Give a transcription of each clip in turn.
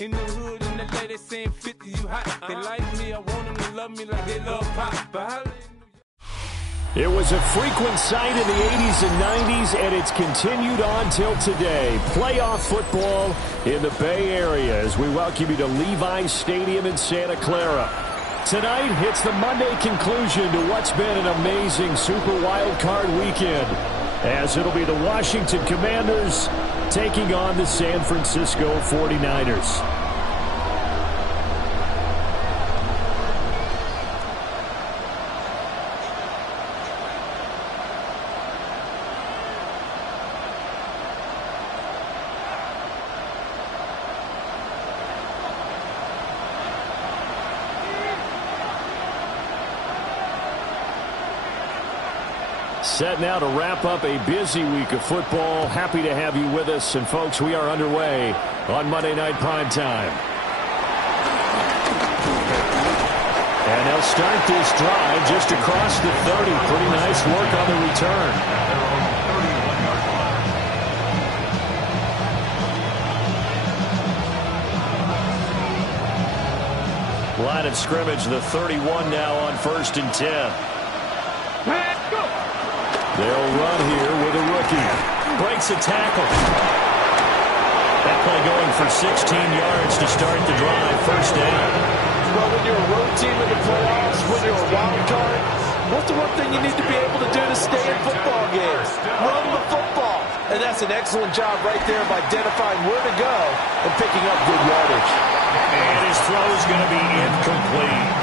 In the hood, in the lady saying 50, you hot. They like me, I want them to love me like they love pop. But it was a frequent sight in the 80s and 90s, and it's continued on till today. Playoff football in the Bay Area as we welcome you to Levi's Stadium in Santa Clara. Tonight, it's the Monday conclusion to what's been an amazing Super Wild Card weekend, as it'll be the Washington Commanders taking on the San Francisco 49ers. Set now to wrap up a busy week of football. Happy to have you with us. And, folks, we are underway on Monday Night Primetime. And they'll start this drive just across the 30. Pretty nice work on the return. Line of scrimmage, the 31 now on 1st and 10. They'll run here with a rookie. Breaks a tackle. That play going for 16 yards to start the drive. First down. Well, when you're a road team in the playoffs, when you're a wild card, what's the one thing you need to be able to do to stay in football games? Run the football. And that's an excellent job right there of identifying where to go and picking up good yardage. And his throw is going to be incomplete.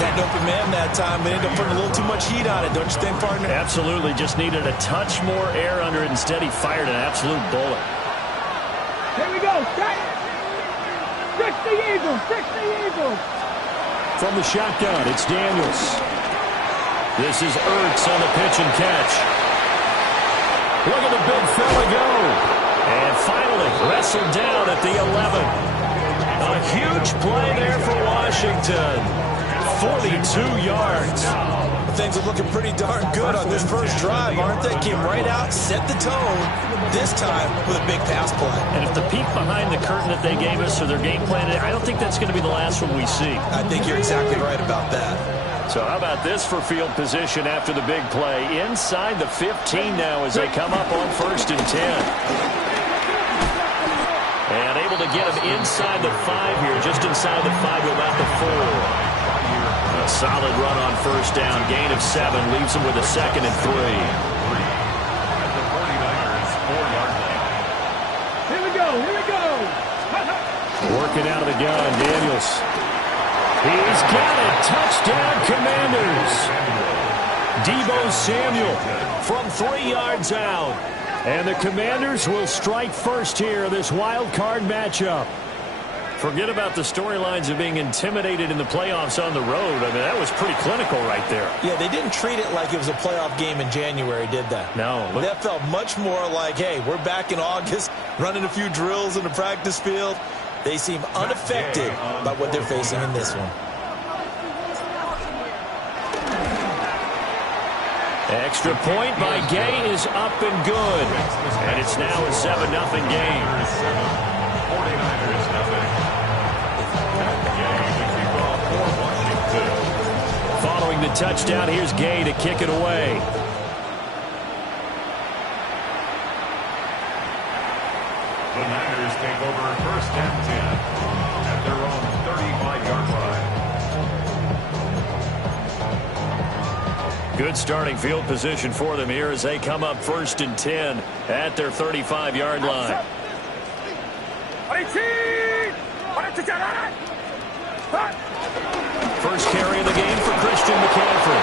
Had an open man that time, but ended up putting a little too much heat on it, don't you think, partner? Absolutely. Just needed a touch more air under it. Instead, he fired an absolute bullet. Here we go. Fix the Eagles. Fix the Eagles. From the shotgun, it's Daniels. This is Ertz on the pitch and catch. Look at the big fella go. And finally wrestled down at the 11. A huge play there for Washington. 42 yards. Things are looking pretty darn good on this first drive, aren't they? Came right out, set the tone, this time with a big pass play. And if the peek behind the curtain that they gave us or their game plan, I don't think that's going to be the last one we see. I think you're exactly right about that. So how about this for field position after the big play? Inside the 15 now as they come up on 1st and 10. And able to get him inside the 5 here, just inside the 5 to about the 4. A solid run on first down. Gain of 7 leaves him with a 2nd and 3. Here we go. Here we go. Working out of the gun, Daniels. He's got it. Touchdown, Commanders. Deebo Samuel from 3 yards out. And the Commanders will strike first here in this wild card matchup. Forget about the storylines of being intimidated in the playoffs on the road. I mean, that was pretty clinical right there. Yeah, they didn't treat it like it was a playoff game in January, did they? No. That felt much more like, hey, we're back in August, running a few drills in the practice field. They seem unaffected by what they're facing in this one. Extra point by Gay is up and good. And it's now a 7-0 game. 49ers nothing. Following the touchdown, here's Gay to kick it away. The Niners take over 1st and 10 at their own 35-yard line. Good starting field position for them here as they come up 1st and 10 at their 35-yard line. First carry of the game for Christian McCaffrey.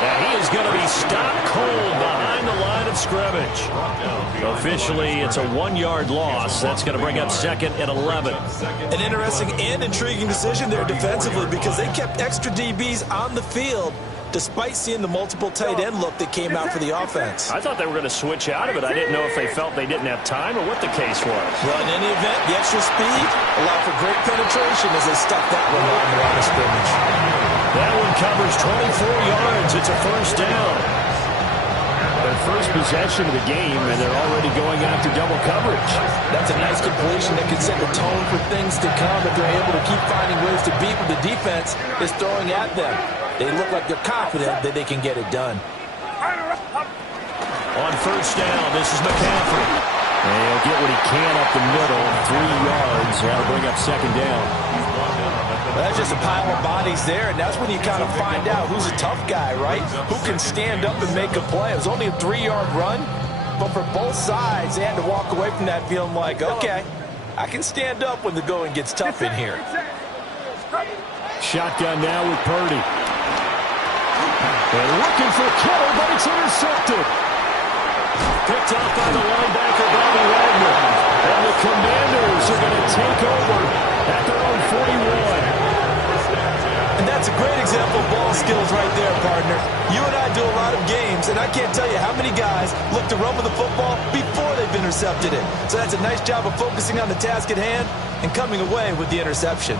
And he is going to be stopped cold behind the line of scrimmage. Officially, it's a 1-yard loss. That's going to bring up 2nd and 11. An interesting and intriguing decision there defensively because they kept extra DBs on the field despite seeing the multiple tight end look that came out for the offense. I thought they were going to switch out of it. I didn't know if they felt they didn't have time or what the case was. Well, in any event, the extra speed allowed for great penetration as they stuck that one on the line of scrimmage. That one covers 24 yards. It's a first down. The first possession of the game, and they're already going after double coverage. That's a nice completion that can set the tone for things to come if they're able to keep finding ways to beat what the defense is throwing at them. They look like they're confident that they can get it done. On first down, this is McCaffrey. And he'll get what he can up the middle, 3 yards. That'll bring up second down. That's just a pile of bodies there, and that's when you kind of find out who's a tough guy, right? Who can stand up and make a play. It was only a 3-yard run, but for both sides, they had to walk away from that feeling like, okay, I can stand up when the going gets tough in here. Shotgun now with Purdy. They're looking for Kittle, but it's intercepted. Picked off by the linebacker, Bobby Wagner. And the Commanders are going to take over at their own 41. And that's a great example of ball skills right there, partner. You and I do a lot of games, and I can't tell you how many guys look to run with the football before they've intercepted it. So that's a nice job of focusing on the task at hand and coming away with the interception.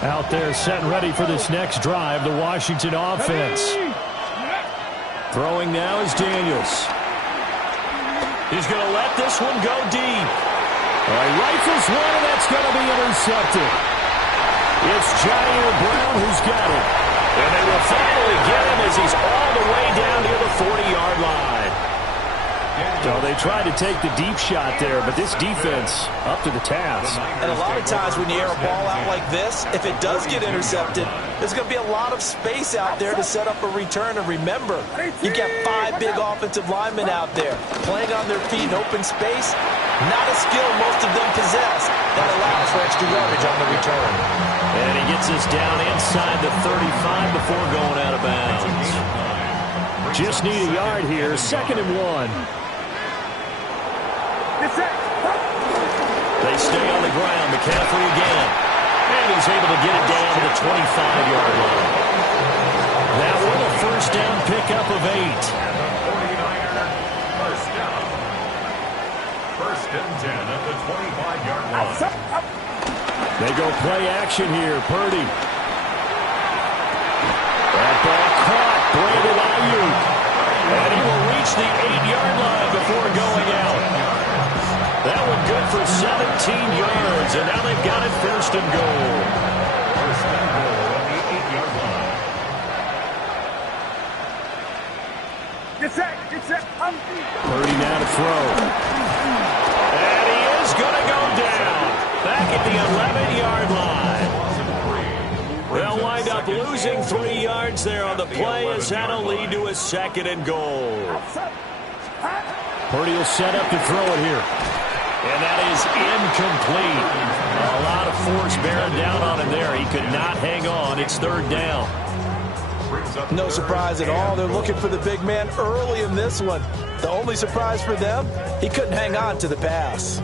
Out there set and ready for this next drive, the Washington offense. Throwing now is Daniels. He's going to let this one go deep. Rifles one, and that's going to be intercepted. It's Jair Brown who's got it. And they will finally get him as he's all the way down near the 40-yard line. So they tried to take the deep shot there, but this defense up to the task. And a lot of times when you air a ball out like this, if it does get intercepted, there's going to be a lot of space out there to set up a return. And remember, you've got 5 big offensive linemen out there playing on their feet in open space. Not a skill most of them possess that allows for extra yardage on the return. And he gets us down inside the 35 before going out of bounds. Just need a yard here, 2nd and 1. They stay on the ground. McCaffrey again. And he's able to get it down to the 25-yard line. That one a first down pickup of 8. 49er, first down. 1st and 10 at the 25-yard line. They go play action here. Purdy. That ball caught. Brandon Ayuk. And he will reach the 8-yard line before going out. That one good for 17 yards, and now they've got it 1st and goal. 1st and goal on the 8-yard line. Purdy now to throw. And he is going to go down. Back at the 11-yard line. They'll wind up losing 3 yards there on the play as that'll lead to a 2nd and goal. Purdy will set up to throw it here. And that is incomplete. A lot of force bearing down on him there. He could not hang on. It's 3rd down. No surprise at all. They're looking for the big man early in this one. The only surprise for them, he couldn't hang on to the pass.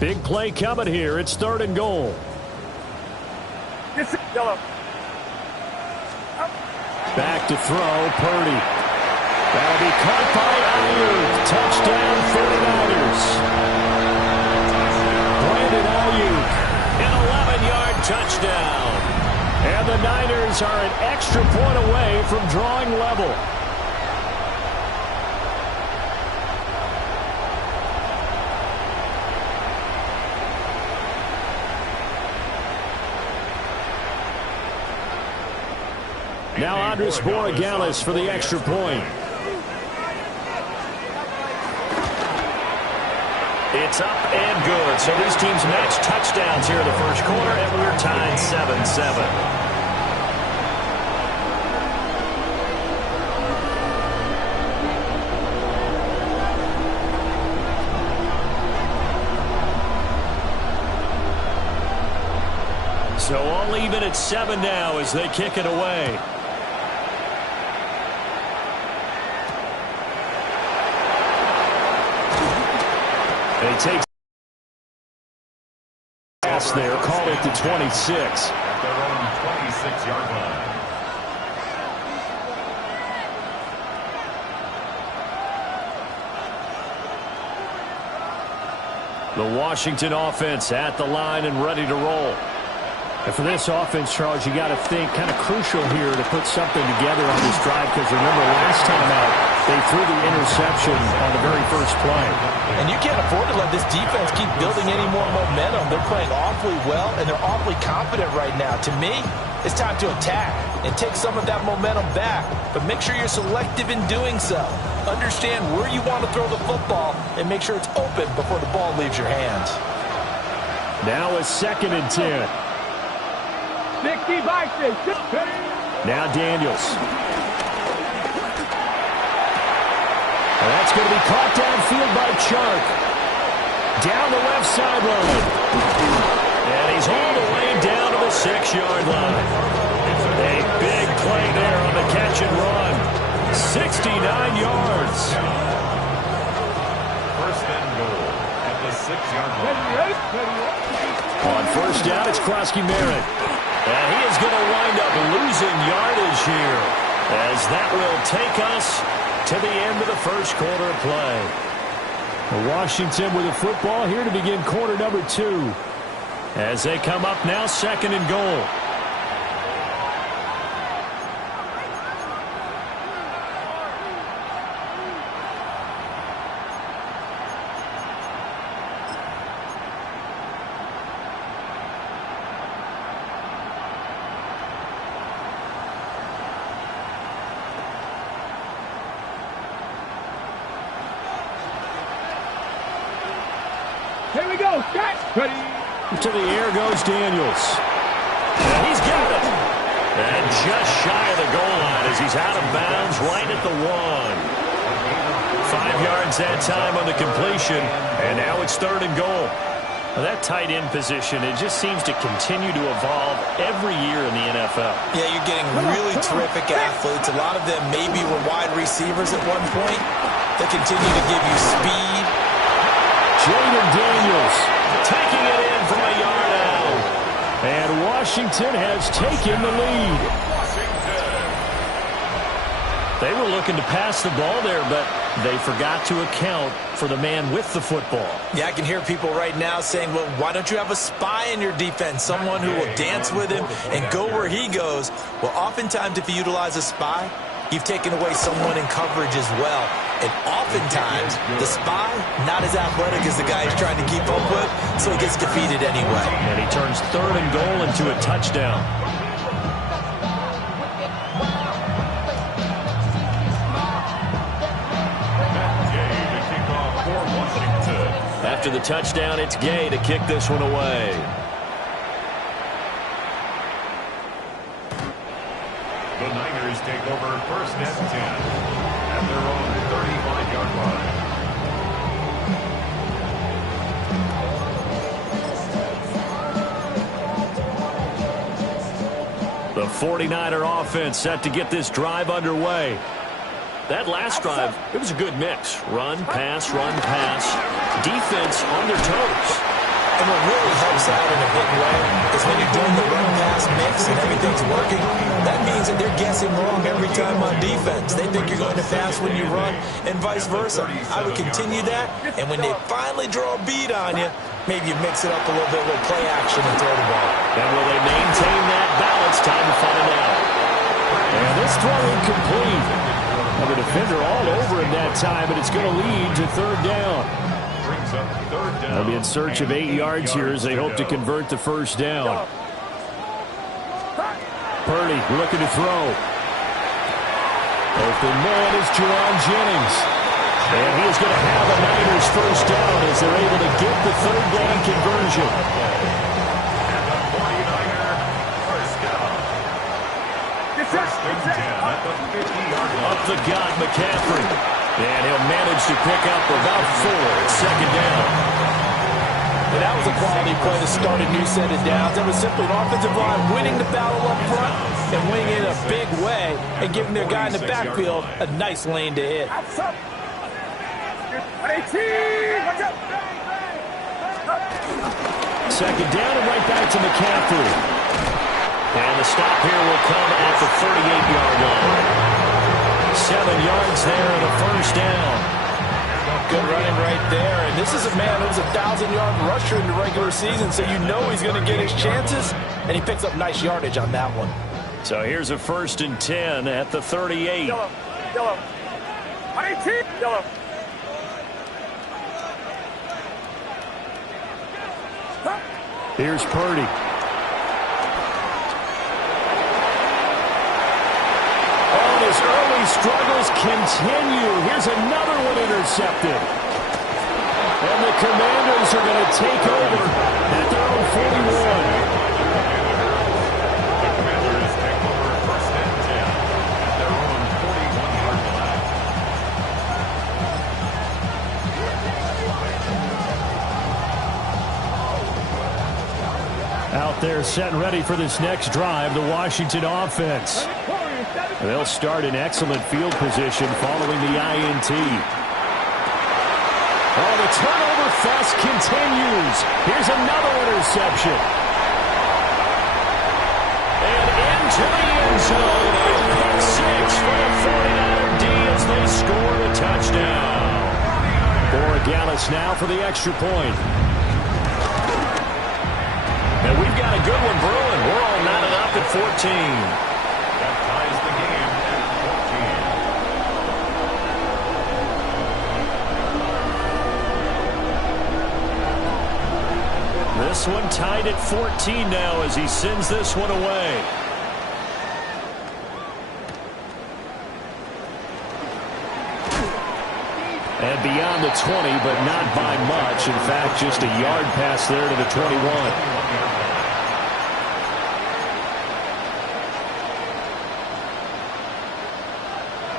Big play coming here. It's 3rd and goal. Back to throw, Purdy. That'll be caught by Ayuk. Touchdown, 49ers. Brandon Ayuk, an 11-yard touchdown. And the Niners are an extra point away from drawing level. Now Andres Borregales for the extra point. It's up and good. So these teams match touchdowns here in the 1st quarter, and we're tied 7-7. So all even at 7 now as they kick it away. They take pass there, call it the 26. At their own 26-yard line. The Washington offense at the line and ready to roll. And for this offense, Charles, you got to think kind of crucial here to put something together on this drive, because remember last time out they threw the interception on the very first play. And you can't afford to let this defense keep building any more momentum. They're playing awfully well, and they're awfully confident right now. To me, it's time to attack and take some of that momentum back, but make sure you're selective in doing so. Understand where you want to throw the football and make sure it's open before the ball leaves your hands. Now a 2nd and 10. 60 by 6. Now Daniels. And that's going to be caught downfield by Chark. Down the left sideline. And he's all the way down to the 6-yard line. A big play there on the catch and run. 69 yards. First and goal at the 6-yard line. On first down, it's Krosky-Merritt. And he is going to wind up losing yardage here, as that will take us to the end of the first quarter of play. Washington with the football here to begin quarter number 2. As they come up now, 2nd and goal. Here we go. Set. Ready. To the air goes Daniels. And he's got it. And just shy of the goal line as he's out of bounds right at the 1. 5 yards that time on the completion. And now it's 3rd and goal. Well, that tight end position, it just seems to continue to evolve every year in the NFL. Yeah, you're getting really terrific athletes. A lot of them maybe were wide receivers at one point. They continue to give you speed. Jaden Daniels taking it in from a yard out. And Washington has taken the lead. They were looking to pass the ball there, but they forgot to account for the man with the football. Yeah, I can hear people right now saying, well, why don't you have a spy in your defense, someone who will dance with him and go where he goes? Well, oftentimes if you utilize a spy, you've taken away someone in coverage as well. And oftentimes, the spy, not as athletic as the guy he's trying to keep up with, so he gets defeated anyway. And he turns 3rd and goal into a touchdown. After the touchdown, it's Gay to kick this one away. The Niners take over 1st and 10 at their own 35-yard line. The 49er offense set to get this drive underway. That last drive, it was a good mix. Run, pass, defense on their toes. And what really helps out in a big way is when you're doing the run-pass mix and everything's working, that means that they're guessing wrong every time on defense. They think you're going to pass when you run and vice versa. I would continue that, and when they finally draw a beat on you, maybe you mix it up a little bit with play action and throw the ball. And will they maintain that balance? Time to find out. And this throw incomplete. And the defender all over him that time, but it's going to lead to 3rd down. They'll be in search of 8 yards here as they hope to convert the 1st down. Purdy looking to throw. Open man is Jerron Jennings. And he is going to have a Niners 1st down as they're able to get the 3rd down conversion. And the 49er first down. First and 10 at the 50-yard line. Up the gut, McCaffrey. And he'll manage to pick up about 4 at 2nd down. And that was a quality play to start a new set of downs. That was simply an offensive line winning the battle up front and winning it in a big way and giving their guy in the backfield a nice lane to hit. 2nd down and right back to McCaffrey. And the stop here will come at the 38-yard line. 7 yards there and a 1st down. good running right there. And this is a man who's a 1,000-yard rusher in the regular season, so you know he's going to get his chances, and he picks up nice yardage on that one. So here's a 1st and 10 at the 38. Yellow. 18. Yellow. Here's Purdy. Oh, his early struggles continue. Here's another one intercepted. And the Commanders are going to take over at their own 41. Out there set and ready for this next drive, the Washington offense. And they'll start in excellent field position following the INT. Oh, the turnover fest continues. Here's another interception. And into the end zone. A pick six for the 49er D as they score a touchdown. Borregales now for the extra point. And we've got a good one brewing. We're all knotted up at 14. That ties the game at 14. This one tied at 14 now as he sends this one away. And beyond the 20, but not by much. In fact, just a yard pass there to the 21.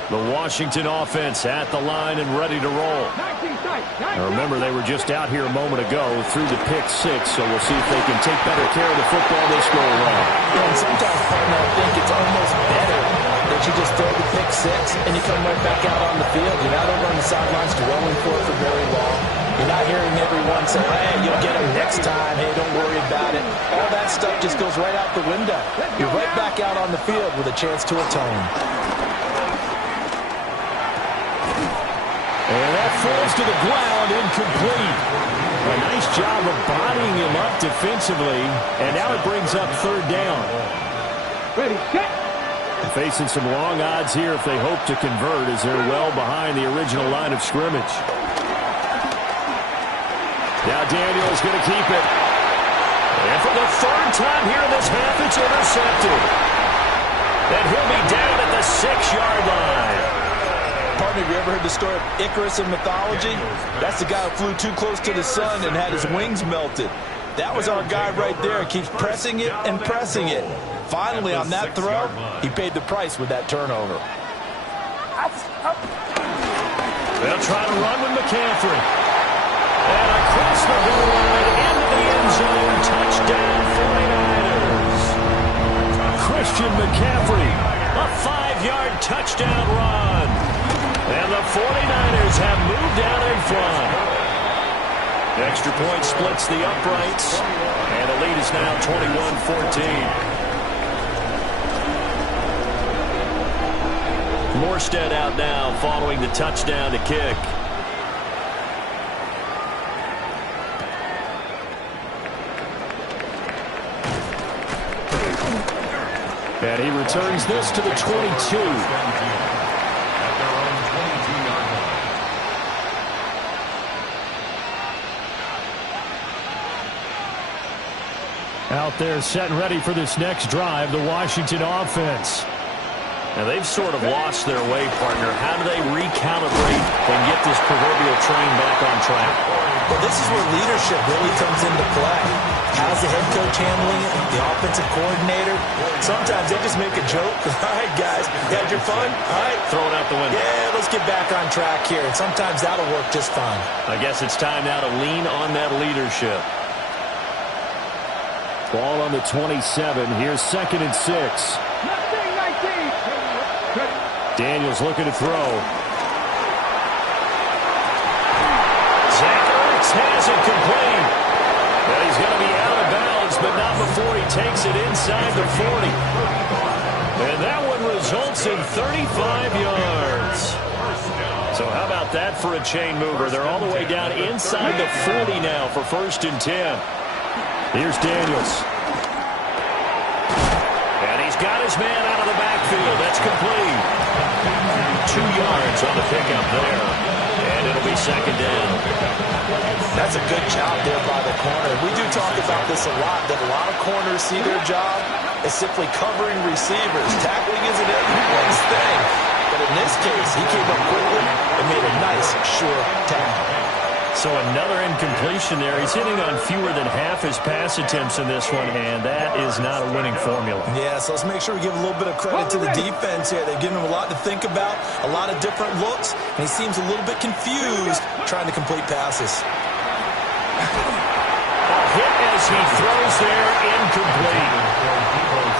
The Washington offense at the line and ready to roll. Now remember, they were just out here a moment ago through the pick six, so we'll see if they can take better care of the football this go around. Yeah, and sometimes, partner, I think it's almost better that you just throw the pick six and you come right back out on the field. You're not over on the sidelines dwelling for it for very long. You're not hearing everyone say, hey, you'll get them next time. Hey, don't worry about it. All that stuff just goes right out the window. You're right back out on the field with a chance to atone. And that falls to the ground, incomplete. A nice job of bodying him up defensively, and now it brings up 3rd down. Ready, set. Facing some long odds here if they hope to convert as they're well behind the original line of scrimmage. Now Daniel's going to keep it. And for the 3rd time here in this half, it's intercepted. And he'll be down at the 6-yard line. Partner, have you ever heard the story of Icarus in mythology? That's the guy who flew too close to the sun and had his wings melted. That was our guy right there. He keeps pressing it and pressing it. Finally, on that throw, he paid the price with that turnover. They'll try to run with McCaffrey. And across the goal line into the end zone. Touchdown 49ers. Christian McCaffrey, a 5-yard touchdown run. And the 49ers have moved out in front. The extra point splits the uprights. And the lead is now 21-14. Morstead out now following the touchdown to kick. And he returns this to the 22. Out there set and ready for this next drive, the Washington offense. Now, they've sort of lost their way, partner. How do they recalibrate and get this proverbial train back on track? Well, this is where leadership really comes into play. How's the head coach handling it? The offensive coordinator? Sometimes they just make a joke. All right, guys, you had your fun? All right. Throw it out the window. Yeah, let's get back on track here. And sometimes that'll work just fine. I guess it's time now to lean on that leadership. Ball on the 27. Here's 2nd and 6. Daniels looking to throw. Zach Ertz has it complete. Well, he's going to be out of bounds, but not before he takes it inside the 40. And that one results in 35 yards. So how about that for a chain mover? They're all the way down inside the 40 now for 1st and 10. Here's Daniels. And he's got his man out of the backfield. That's complete. 2 yards on the pickup there. And it'll be 2nd down. That's a good job there by the corner. We do talk about this a lot, that a lot of corners see their job as simply covering receivers. Tackling isn't everyone's thing. But in this case, he came up quickly and made a nice, sure tackle. So another incompletion there. He's hitting on fewer than half his pass attempts in this one, and that is not a winning formula. Yeah, so let's make sure we give a little bit of credit to the defense here. They've given him a lot to think about, a lot of different looks, and he seems a little bit confused trying to complete passes. A hit as he throws there, incomplete.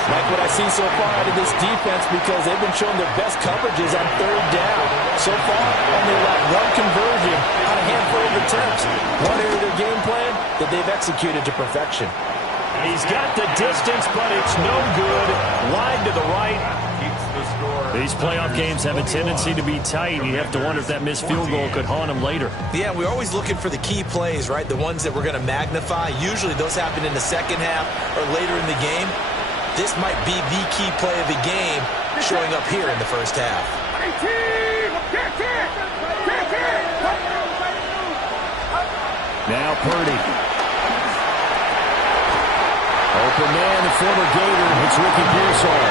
Like what I see so far out of this defense, because they've been showing their best coverages on 3rd down. So far, only allowed 1 conversion on a handful of attempts. One area of their game plan that they've executed to perfection. He's got the distance, but it's no good. Wide to the right. These playoff games have a tendency to be tight. You have to wonder if that missed field goal could haunt him later. Yeah, we're always looking for the key plays, right? The ones that we're going to magnify. Usually those happen in the second half or later in the game. This might be the key play of the game showing up here in the first half. Now Purdy. Open man, the former Gator. It's Ricky Pearsall.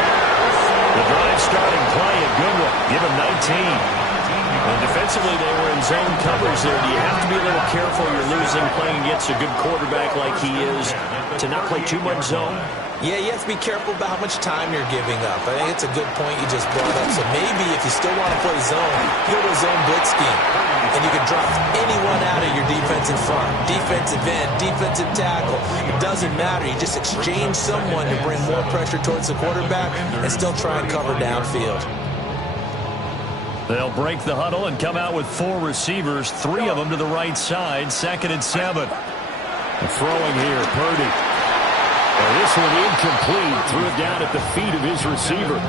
The drive starting play, a good one. Give him 19. And defensively, they were in zone coverage there. Do you have to be a little careful? You're losing playing against a good quarterback like he is to not play too much zone? Yeah, you have to be careful about how much time you're giving up. I think it's a good point you just brought up. So maybe if you still want to play zone, you go to a zone blitz scheme. And you can drop anyone out of your defensive front. Defensive end, defensive tackle. It doesn't matter. You just exchange someone to bring more pressure towards the quarterback and still try and cover downfield. They'll break the huddle and come out with 4 receivers, 3 of them to the right side, 2nd and 7. Throwing here, Purdy. This one incomplete. Threw it down at the feet of his receiver.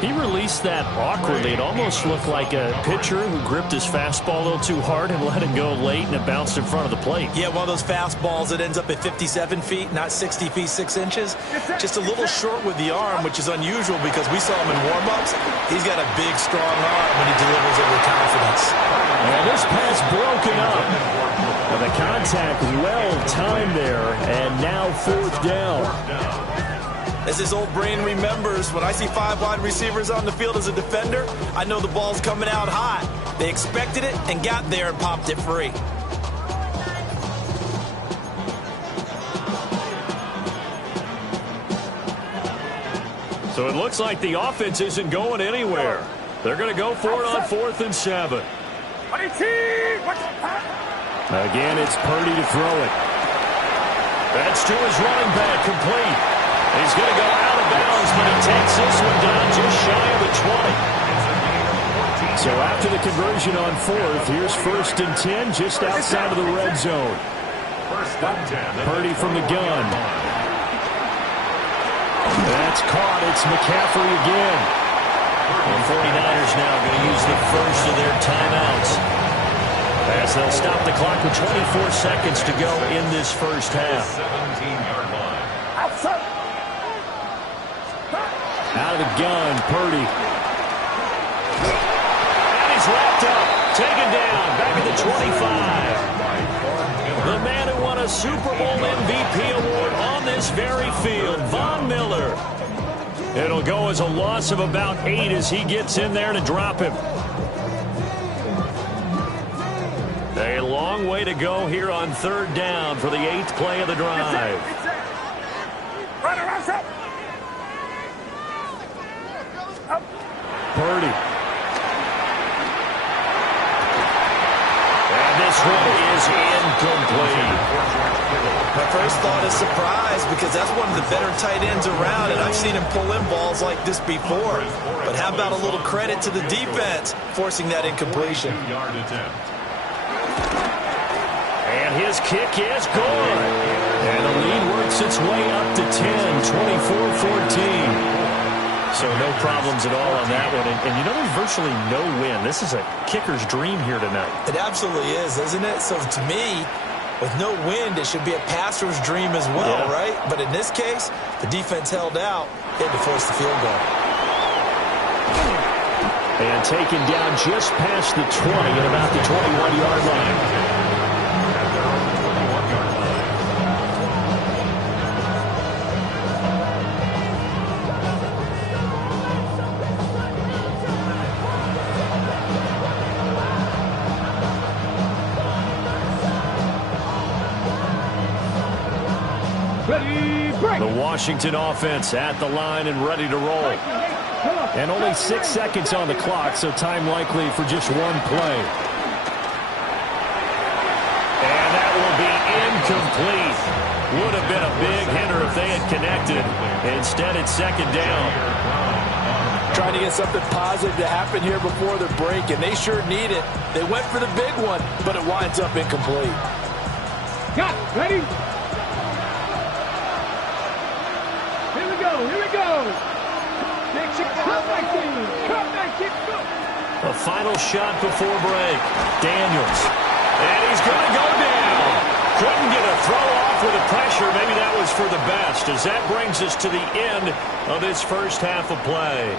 He released that awkwardly. It almost looked like a pitcher who gripped his fastball a little too hard and let it go late, and it bounced in front of the plate. Yeah, one of those fastballs that ends up at 57 feet, not 60 feet, 6 inches. Just a little short with the arm, which is unusual because we saw him in warm-ups. He's got a big, strong arm when he delivers it with confidence. And this pass broken up. And the contact well-timed there, and now 4th down. As his old brain remembers, when I see 5 wide receivers on the field as a defender, I know the ball's coming out hot. They expected it and got there and popped it free. So it looks like the offense isn't going anywhere. They're going to go for it on 4th and 7. Again, it's Purdy to throw it. That's to his running back, complete. He's going to go out of bounds, but he takes this one down just shy of the 20. So after the conversion on 4th, here's 1st and 10 just outside of the red zone. Purdy from the gun. That's caught. It's McCaffrey again. The 49ers now going to use the first of their timeouts, as they'll stop the clock with 24 seconds to go in this first half. Out of the gun, Purdy. And he's wrapped up, taken down, back at the 25. The man who won a Super Bowl MVP award on this very field, Von Miller. It'll go as a loss of about 8 as he gets in there to drop him. A long way to go here on 3rd down for the 8th play of the drive. Purdy. And this one is incomplete. My first thought is surprise, because that's one of the better tight ends around, and I've seen him pull in balls like this before. But how about a little credit to the defense forcing that incompletion? And his kick is good. And the lead works its way up to 10, 24-14. So no problems at all on that one. And you know, there's virtually no wind. This is a kicker's dream here tonight. It absolutely is, isn't it? So to me, with no wind, it should be a passer's dream as well, right? But in this case, the defense held out. They had to force the field goal. And taken down just past the 20 at about the 21-yard line. The Washington offense at the line and ready to roll. And only 6 seconds on the clock, so time likely for just one play. And that will be incomplete. Would have been a big hitter if they had connected. Instead, it's second down. Trying to get something positive to happen here before the break, and they sure need it. They went for the big one, but it winds up incomplete. Got it. Ready? Here we go. A final shot before break. Daniels. And he's going to go down. Couldn't get a throw off with the pressure. Maybe that was for the best, as that brings us to the end of this first half of play.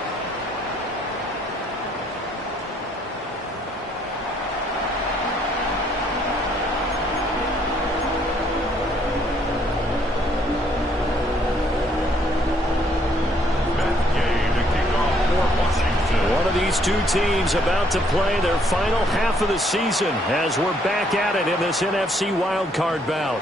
These two teams about to play their final half of the season as we're back at it in this NFC wildcard bout.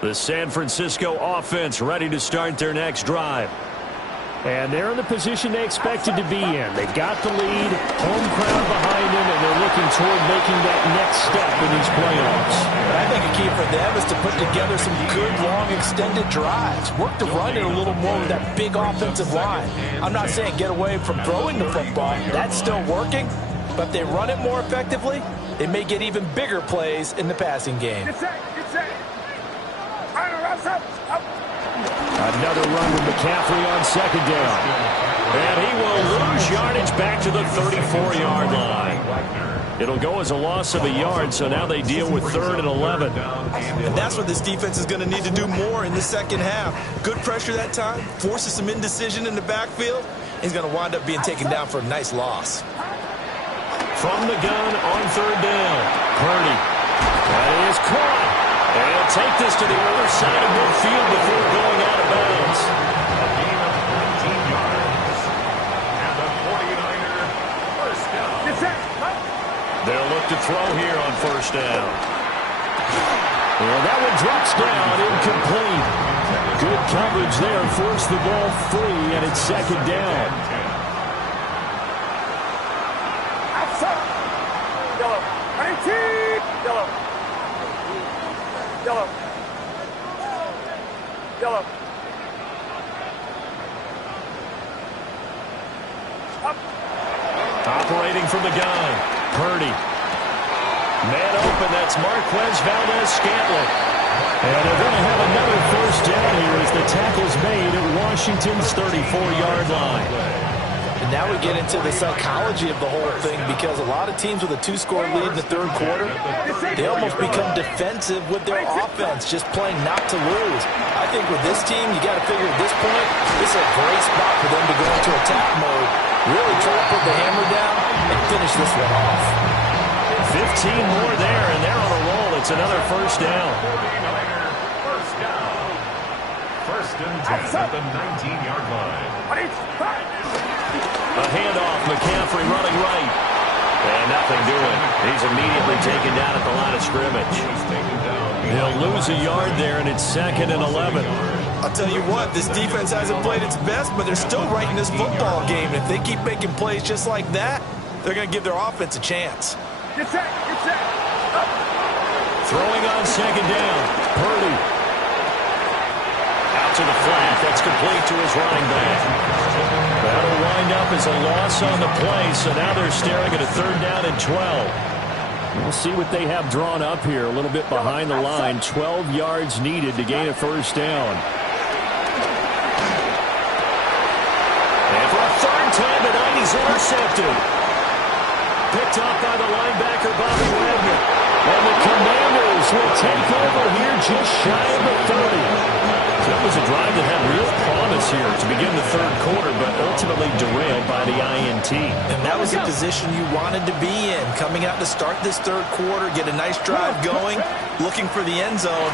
The San Francisco offense ready to start their next drive. And they're in the position they expected to be in. They got the lead, home crowd behind them, and they're looking toward making that next step in these playoffs. I think a key for them is to put together some good, long, extended drives. Work the run in a little more with that big offensive line. I'm not saying get away from throwing the football. That's still working. But if they run it more effectively, they may get even bigger plays in the passing game. Another run with McCaffrey on second down. And he will lose yardage back to the 34-yard line. It'll go as a loss of a yard, so now they deal with 3rd and 11. And that's what this defense is going to need to do more in the second half. Good pressure that time, forces some indecision in the backfield. He's going to wind up being taken down for a nice loss. From the gun on 3rd down, Purdy. That is caught. And he'll take this to the other side of midfield before going out of bounds. A gain of 19 yards. And the 49er first down. They'll look to throw here on 1st down. And that one drops down, incomplete. Good coverage there, forced the ball free, and it's 2nd down. Yellow. Operating from the gun, Purdy. Man open, that's Marquez Valdes-Scantling. And they're going to have another 1st down here as the tackle's made at Washington's 34-yard line. And now we get into the psychology of the whole thing, because a lot of teams with a 2-score lead in the 3rd quarter, they almost become defensive with their offense, just playing not to lose. I think with this team, you got to figure at this point, this is a great spot for them to go into attack mode, really try to put the hammer down and finish this one off. 15 more there, and they're on a roll. It's another 1st down. 49er first down. 1st and 10 at the 19-yard line. A handoff, McCaffrey running right. And nothing doing. He's immediately taken down at the line of scrimmage. He'll lose a yard there, and it's 2nd and 11. I'll tell you what, this defense hasn't played its best, but they're still right in this football game. If they keep making plays just like that, they're going to give their offense a chance. Get set, get set. Throwing on second down. Purdy. Out to the flat. That's complete to his running back. That'll wind up as a loss on the play, so now they're staring at a 3rd down and 12. We'll see what they have drawn up here. A little bit behind the line. 12 yards needed to gain a 1st down. And for a 3rd time tonight, he's intercepted. Picked off by the linebacker, Bobby Wagner. And the Commanders will take over here just shy of the 30. So that was a drive that had real promise here to begin the 3rd quarter, but ultimately derailed by the INT. And that was the position you wanted to be in. Coming out to start this 3rd quarter, get a nice drive going, looking for the end zone.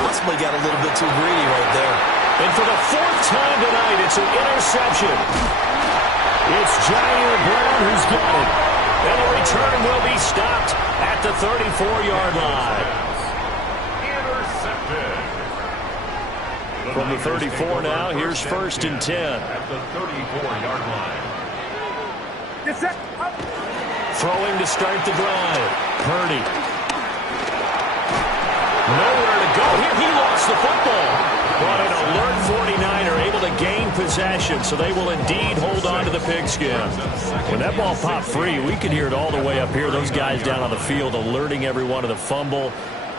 Possibly got a little bit too greedy right there. And for the 4th time tonight, it's an interception. It's Jair Brown who's got it. And the return will be stopped at the 34-yard line. Intercepted. From the 34 now, here's 1st and 10. At the 34-yard line. Get set. Throwing to start the drive. Purdy. Nowhere to go here. He lost the football. But an alert 49er able to gain possession, so they will indeed hold on to the pigskin. When that ball popped free, we could hear it all the way up here. Those guys down on the field alerting everyone of the fumble.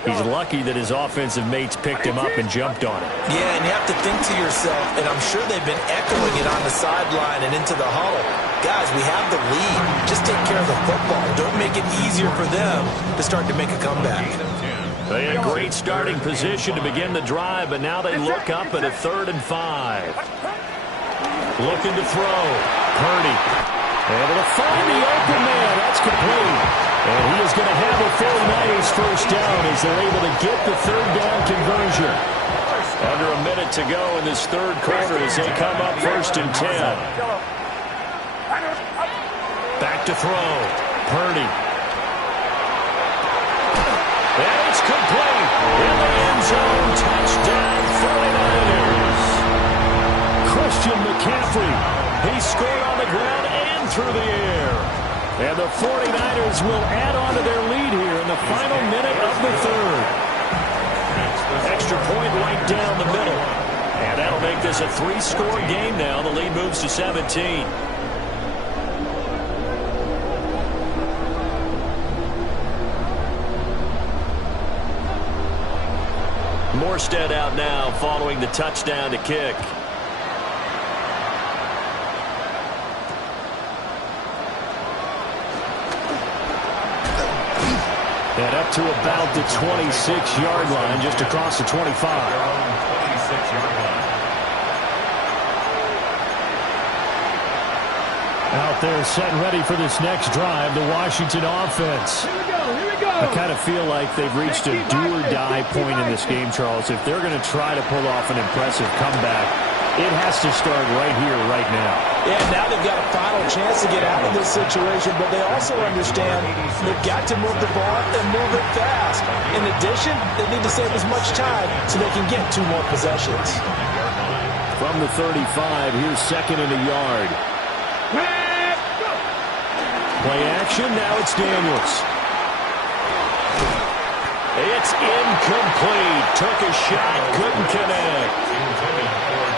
He's lucky that his offensive mates picked him up and jumped on it. Yeah, and you have to think to yourself, and I'm sure they've been echoing it on the sideline and into the huddle. Guys, we have the lead. Just take care of the football. Don't make it easier for them to start to make a comeback. They had great starting position to begin the drive, but now they look up at a 3rd and 5. Looking to throw. Purdy. Able to find the open man. That's complete. And he is going to have a 49ers 1st down as they're able to get the 3rd down conversion. Under a minute to go in this 3rd quarter as they come up 1st and 10. Back to throw. Purdy. And it's complete. In the end zone. Touchdown 49ers. Christian McCaffrey. He scored on the ground and through the air. And the 49ers will add on to their lead here in the final minute of the 3rd. Extra point right down the middle. And that'll make this a 3-score game now. The lead moves to 17. Morstead out now following the touchdown to kick. And up to about the 26-yard line, just across the 25. 26-yard line. Out there set and ready for this next drive, the Washington offense. Here we go, here we go. I kind of feel like they've reached a do-or-die point in this game, Charles. If they're going to try to pull off an impressive comeback, it has to start right here, right now. Yeah, now they've got a final chance to get out of this situation, but they also understand they've got to move the ball and move it fast. In addition, they need to save as much time so they can get 2 more possessions. From the 35, here's 2nd and a yard. Play action, now it's Daniels. It's incomplete. Took a shot, couldn't connect.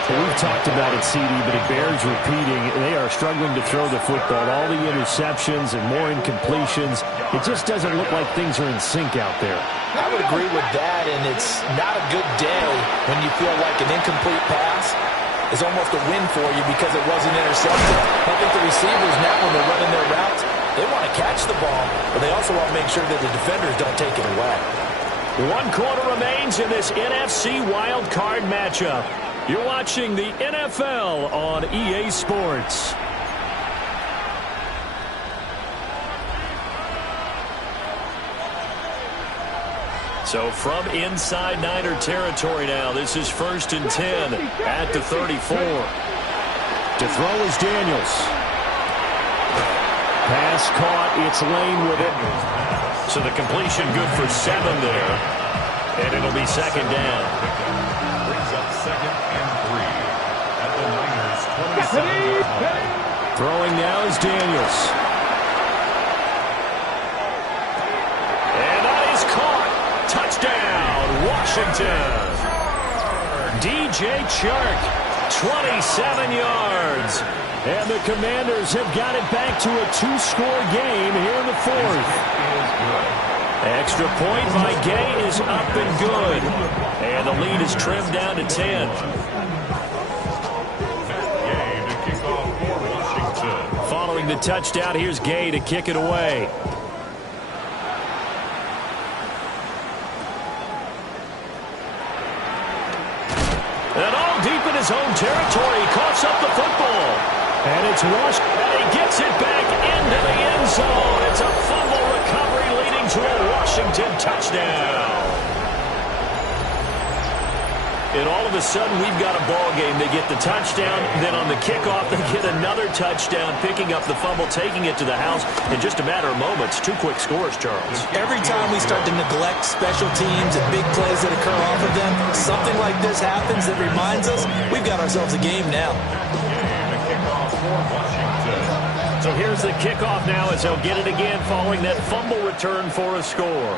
We've talked about it, CD, but it bears repeating. They are struggling to throw the football. All the interceptions and more incompletions. It just doesn't look like things are in sync out there. I would agree with that, and it's not a good day when you feel like an incomplete pass is almost a win for you because it wasn't intercepted. I think the receivers now, when they're running their routes, they want to catch the ball, but they also want to make sure that the defenders don't take it away. 1 quarter remains in this NFC Wild Card matchup. You're watching the NFL on EA Sports. So from inside Niner territory now, this is 1st and 10 at the 34. To throw is Daniels. Pass caught, it's Lane with it. So the completion good for 7 there. And it'll be 2nd down. Brings up 2nd and 3 at the Niners' 27-yard line. Throwing now is Daniels. Washington. DJ Chark, 27 yards. And the Commanders have got it back to a two-score game here in the fourth. Extra point by Gay is up and good. And the lead is trimmed down to 10. Gay to kick off for Washington. Following the touchdown, here's Gay to kick it away. And all deep in his own territory, he coughs up the football. And it's Washington. And he gets it back into the end zone. It's a fumble recovery leading to a Washington touchdown. And all of a sudden, we've got a ball game. They get the touchdown, then on the kickoff, they get another touchdown, picking up the fumble, taking it to the house in just a matter of moments. Two quick scores, Charles. Every time we start to neglect special teams and big plays that occur off of them, something like this happens that reminds us we've got ourselves a game now. So here's the kickoff now as they'll get it again following that fumble return for a score.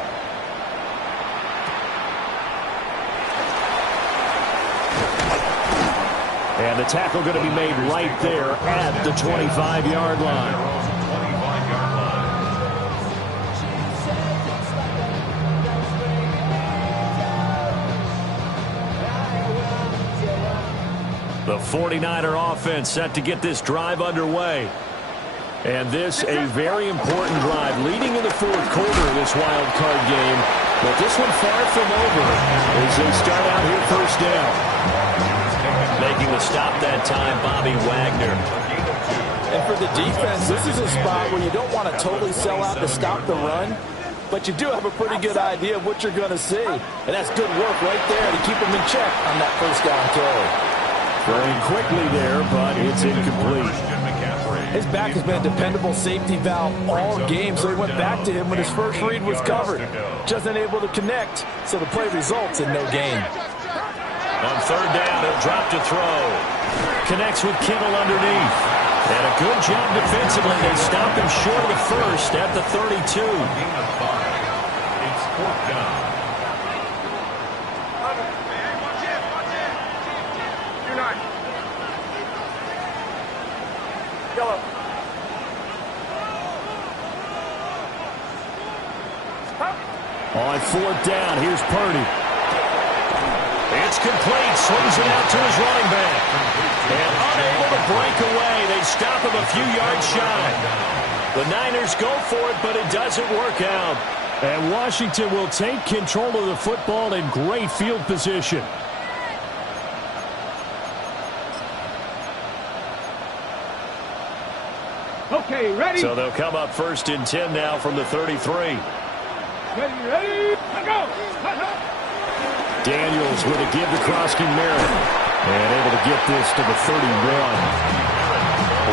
And the tackle going to be made right there at the 25-yard line. The 49er offense set to get this drive underway. And this a very important drive leading in the fourth quarter of this wild card game. But this one far from over as they start out here first down. Making the stop that time, Bobby Wagner. And for the defense, this is a spot where you don't want to totally sell out to stop the run, but you do have a pretty good idea of what you're going to see. And that's good work right there to keep them in check on that first down carry. Very quickly there, but it's incomplete. His back has been a dependable safety valve all game, so he went back to him when his first read was covered. Just unable to connect, so the play results in no gain. On third down, he'll drop to throw. Connects with Kittle underneath. And a good job defensively. They stop him short of the first at the 32. It's fourth down. On fourth down, here's Purdy. It's complete. Swings it out to his running back. And unable to break away. They stop him a few yards shy. The Niners go for it, but it doesn't work out. And Washington will take control of the football in great field position. Okay, ready? So they'll come up first and 10 now from the 33. Ready, go! Daniels with a give to Krosky Merritt. And able to get this to the 31.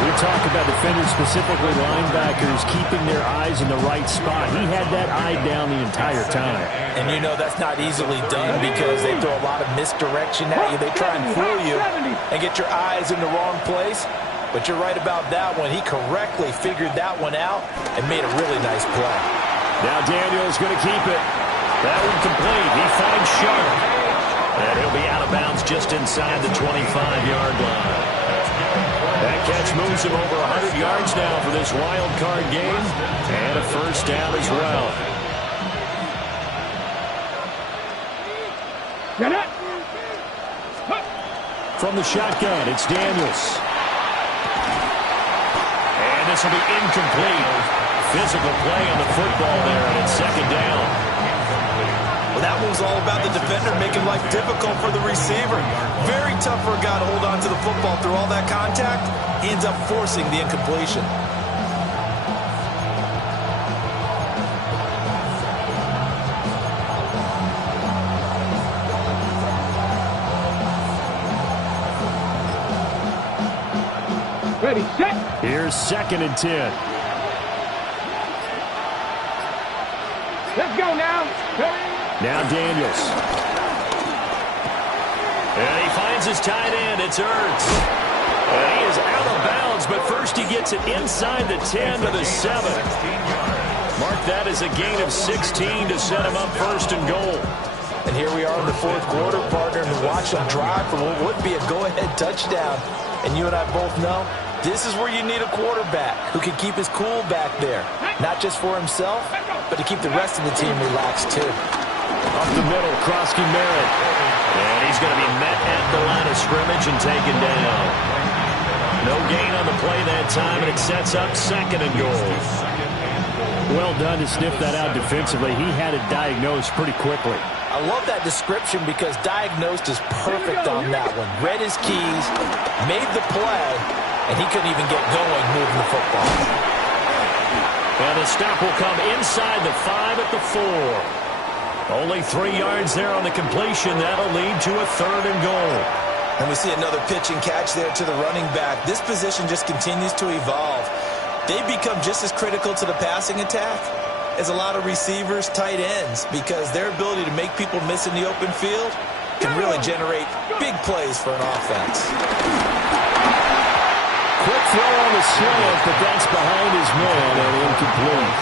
We talk about defenders, specifically linebackers, keeping their eyes in the right spot. He had that eye down the entire time. And you know that's not easily done because they throw a lot of misdirection at you. They try and fool you and get your eyes in the wrong place. But you're right about that one. He correctly figured that one out and made a really nice play. Now Daniels going to keep it. That one complete. He finds Sharp. And he'll be out of bounds just inside the 25-yard line. That catch moves him over 100 yards now for this wild card game. And a first down as well. From the shotgun, it's Daniels. And this will be incomplete. Physical play on the football there, and it's second down. Well, that was all about the defender making life difficult for the receiver. Very tough for a guy to hold on to the football through all that contact. He ends up forcing the incompletion. Ready, set. Here's second and 10. Let's go now. Now Daniels. And he finds his tight end. It's Ertz. And he is out of bounds, but first he gets it inside the 10 to the 7. Mark that as a gain of 16 to set him up first and goal. And here we are in the fourth quarter, partner, and watch them drive for what would be a go-ahead touchdown. And you and I both know this is where you need a quarterback who can keep his cool back there, not just for himself, but to keep the rest of the team relaxed too. Up the middle, Krosky Merritt. And he's going to be met at the line of scrimmage and taken down. No gain on the play that time, and it sets up 2nd and goal. Well done to sniff that out defensively. He had it diagnosed pretty quickly. I love that description because diagnosed is perfect on that one. Read his keys, made the play, and he couldn't even get going moving the football. And the stop will come inside the 5 at the 4. Only 3 yards there on the completion. That'll lead to a 3rd and goal. And we see another pitch and catch there to the running back. This position just continues to evolve. They become just as critical to the passing attack as a lot of receivers, tight ends, because their ability to make people miss in the open field can really generate big plays for an offense. Quick throw on the slant, but that's behind his man and incomplete.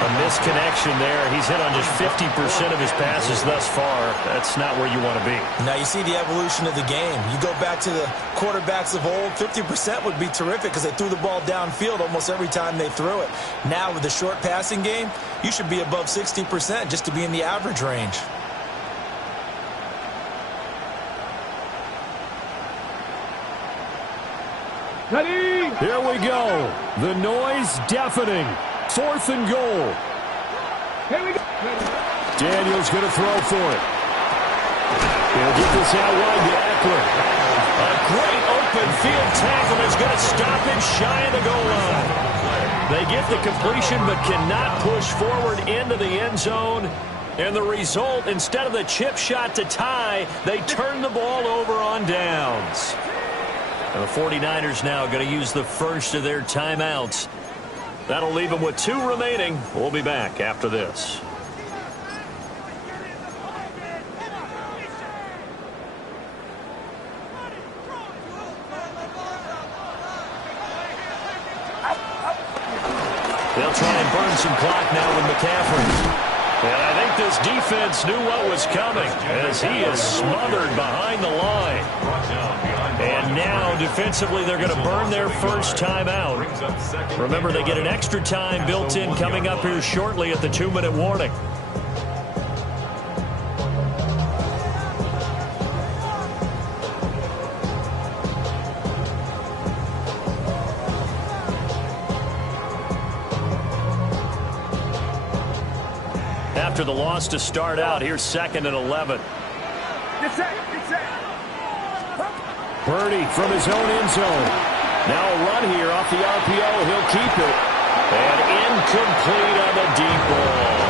A misconnection there. He's hit on just 50% of his passes thus far. That's not where you want to be. Now you see the evolution of the game. You go back to the quarterbacks of old, 50% would be terrific because they threw the ball downfield almost every time they threw it. Now with the short passing game, you should be above 60% just to be in the average range. Ready? Here we go. The noise deafening. 4th and goal. Here we go. Daniels going to throw for it. He'll get this out wide to Eckler. A great open field tackle is going to stop him shy of the goal line. They get the completion but cannot push forward into the end zone. And the result, instead of the chip shot to tie, they turn the ball over on downs. And the 49ers now going to use the first of their timeouts. That'll leave them with 2 remaining. We'll be back after this. They'll try and burn some clock now with McCaffrey. And I think this defense knew what was coming as he is smothered behind the line. And now, defensively, they're going to burn their first timeout. Remember, they get an extra time built in coming up here shortly at the 2-minute warning. After the loss to start out, here's 2nd and 11. Get set. Purdy from his own end zone. Now a run here off the RPO. He'll keep it. And incomplete on the deep ball.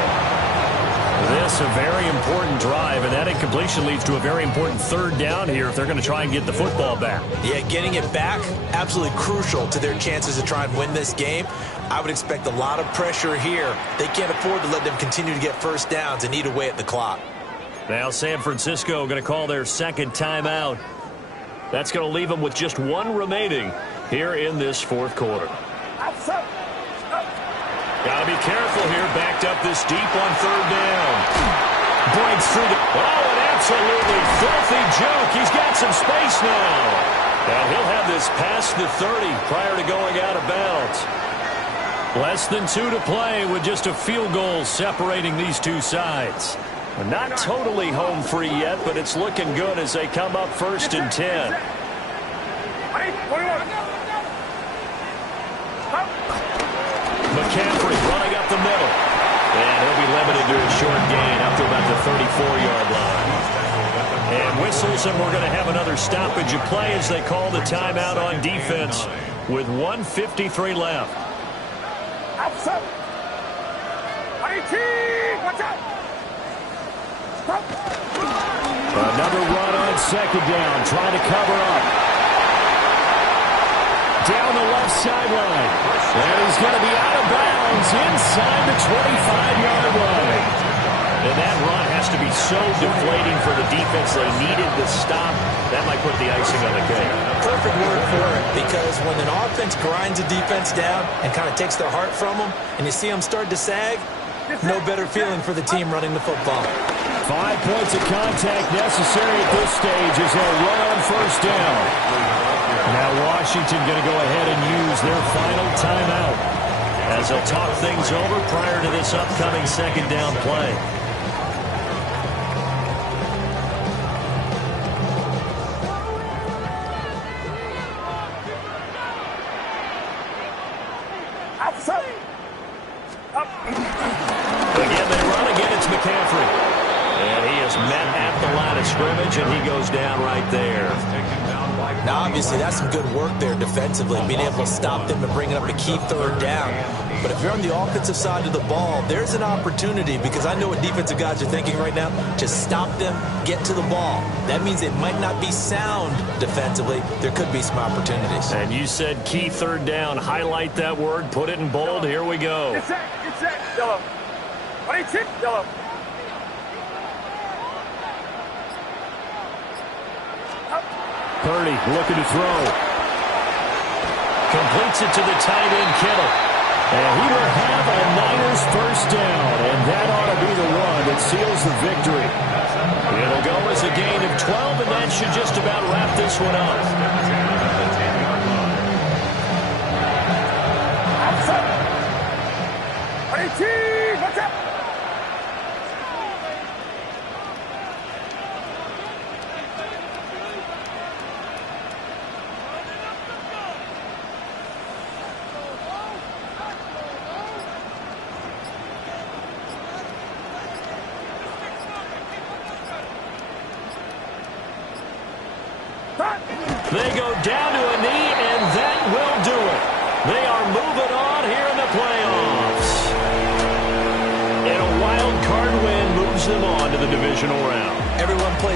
This a very important drive, and that incompletion leads to a very important 3rd down here if they're going to try and get the football back. Yeah, getting it back, absolutely crucial to their chances to try and win this game. I would expect a lot of pressure here. They can't afford to let them continue to get first downs and eat away at the clock. Now San Francisco going to call their 2nd timeout. That's going to leave them with just 1 remaining here in this 4th quarter. Got to be careful here. Backed up this deep on 3rd down. Breaks through the... Oh, an absolutely filthy joke. He's got some space now. And he'll have this past the 30 prior to going out of bounds. Less than 2 to play with just a field goal separating these two sides. Not totally home free yet, but it's looking good as they come up 1st and 10. McCaffrey running up the middle. And he'll be limited to a short gain up to about the 34-yard line. And whistles, and we're going to have another stoppage of play as they call the timeout on defense with 1:53 left. Outside. Watch out. Another run on 2nd down, trying to cover up. Down the left sideline. And he's going to be out of bounds inside the 25-yard line. And that run has to be so deflating for the defense. They needed the stop. That might put the icing on the cake. Perfect word for it, because when an offense grinds a defense down and kind of takes their heart from them, and you see them start to sag, no better feeling for the team running the football. 5 points of contact necessary at this stage as they'll run on first down. Now Washington going to go ahead and use their final timeout as they'll talk things over prior to this upcoming second down play. Again, they run. Again, it's McCaffrey. And he is met at the line of scrimmage, and he goes down right there. Now, obviously, that's some good work there defensively, being able to stop them and bring it up a key third down. But if you're on the offensive side of the ball, there's an opportunity, because I know what defensive guys are thinking right now, to stop them, get to the ball. That means it might not be sound defensively. There could be some opportunities. And you said key third down. Highlight that word. Put it in bold. Here we go. Get set, yellow. 22, yellow. Purdy looking to throw. Completes it to the tight end, Kittle. And he will have a Niners first down. And that ought to be the one that seals the victory. It'll go as a gain of 12, and that should just about wrap this one up. What's up? They go down to a knee, and that will do it. They are moving on here in the playoffs. And a wild card win moves them on to the divisional round. Everyone plays